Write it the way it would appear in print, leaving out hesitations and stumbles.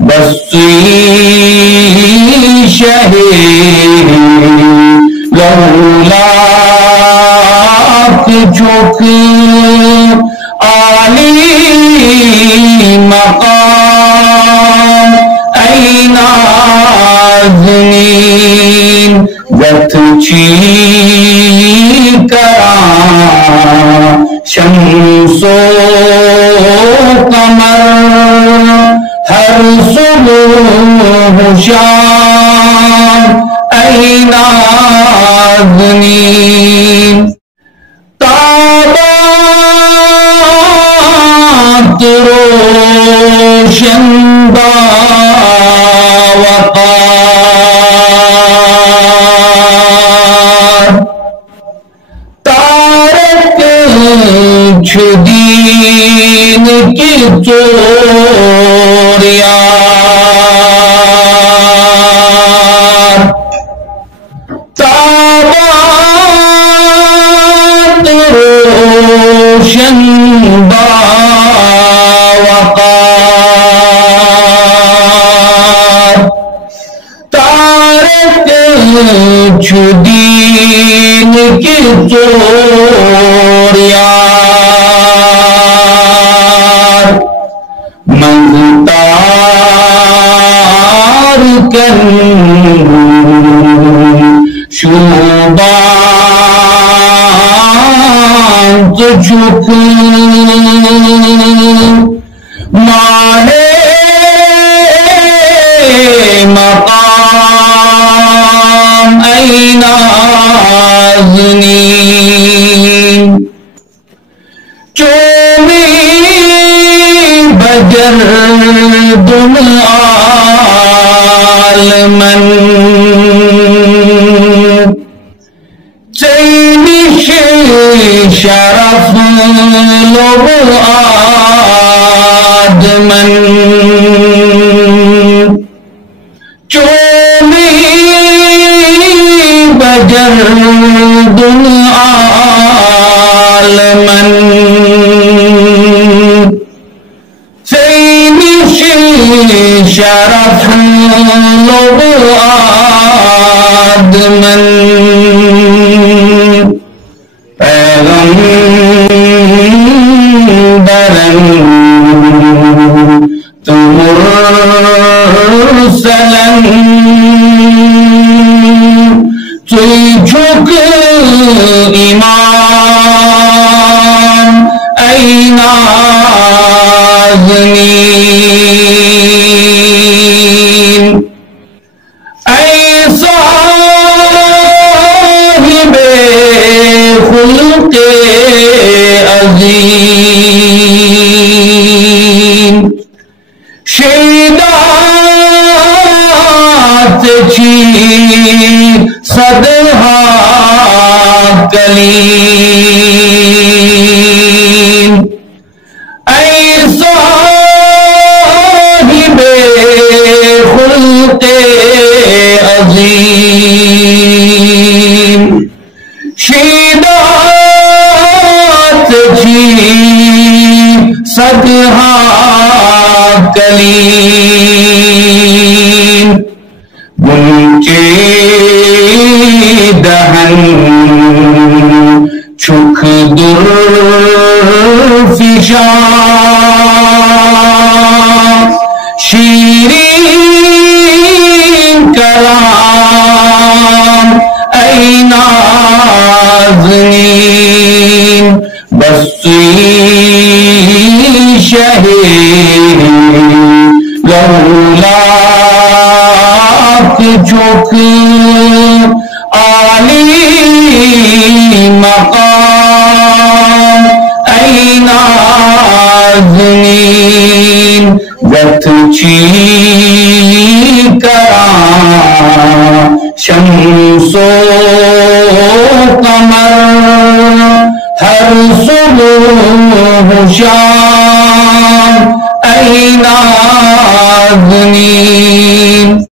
بستی شہر لولاک جھک عالی مقام ای نازنین گت چی کران شمس و قمر ہر صبح شام ای نازنین تابات روشن باوقار تارک چھ دین کی چوریار تابات روشن باوقار تارک چھ دین کی چوریار مغتار کن شوبان جھک مانے مقام ای نازنین چومی بجر دن عالمن چینش شرف لب آدمن چومی بجر دن عالمن چینش شرف لب آدمن مرسلن توی جھک امام ای نازنین ای صاحب خلق عظیم شیدات چی صدہا کلیم ای صاحب خلق عظیم شیدات چی صدہا کلیم گنچے دہن چھک در فشان شیرین کلام ای نازنین بستی شہر لولاک جھک عالی مقام ای نازنین گت چی کران شمس و قمر ہر صبح شام ای نازنین